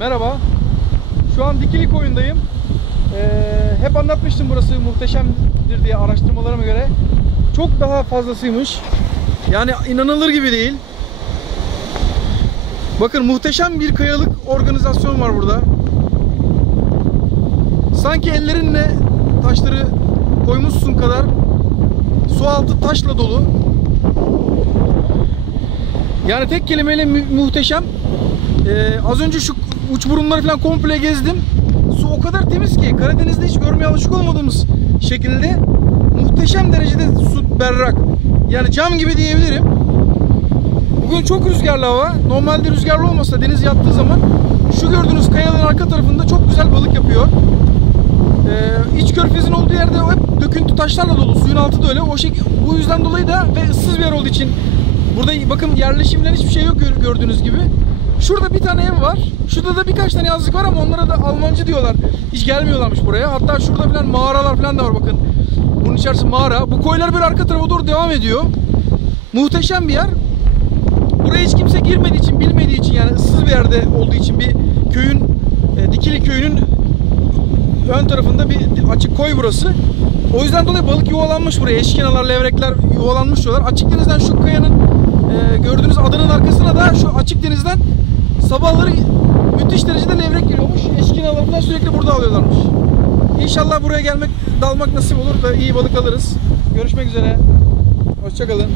Merhaba. Şu an Dikili Koyun'dayım. Ee, hep anlatmıştım burası muhteşemdir diye araştırmalarıma göre. Çok daha fazlasıymış. Yani inanılır gibi değil. Bakın muhteşem bir kayalık organizasyon var burada. Sanki ellerinle taşları koymuşsun kadar su altı taşla dolu. Yani tek kelimeyle mü- muhteşem. Ee, az önce şu uç burunları falan komple gezdim. Su o kadar temiz ki Karadeniz'de hiç görmeye alışık olmadığımız şekilde muhteşem derecede su berrak. Yani cam gibi diyebilirim. Bugün çok rüzgarlı hava. Normalde rüzgarlı olmasa deniz yattığı zaman şu gördüğünüz kayaların arka tarafında çok güzel balık yapıyor. Ee, iç körfezin olduğu yerde hep döküntü taşlarla dolu. Suyun altı da öyle. O şek bu yüzden dolayı da ve ıssız bir yer olduğu için burada bakın yerleşimler hiçbir şey yok gör- gördüğünüz gibi. Şurada bir tane ev var. Şurada da birkaç tane yazlık var ama onlara da Almancı diyorlar. Hiç gelmiyorlarmış buraya. Hatta şurada falan mağaralar falan da var bakın. Bunun içerisi mağara. Bu koylar böyle arka tarafa doğru devam ediyor. Muhteşem bir yer. Buraya hiç kimse girmediği için, bilmediği için yani ıssız bir yerde olduğu için bir köyün, e, Dikili köyünün ön tarafında bir açık koy burası. O yüzden dolayı balık yuvalanmış buraya. Eşkinalar, levrekler yuvalanmış diyorlar. Açık denizden şu kayanın e, gördüğünüz adanın arkasına da şu açık denizden sabahları müthiş derecede levrek giriyormuş. Eşkinalar falan sürekli burada alıyorlarmış. İnşallah buraya gelmek, dalmak nasip olur da iyi balık alırız. Görüşmek üzere. Hoşçakalın.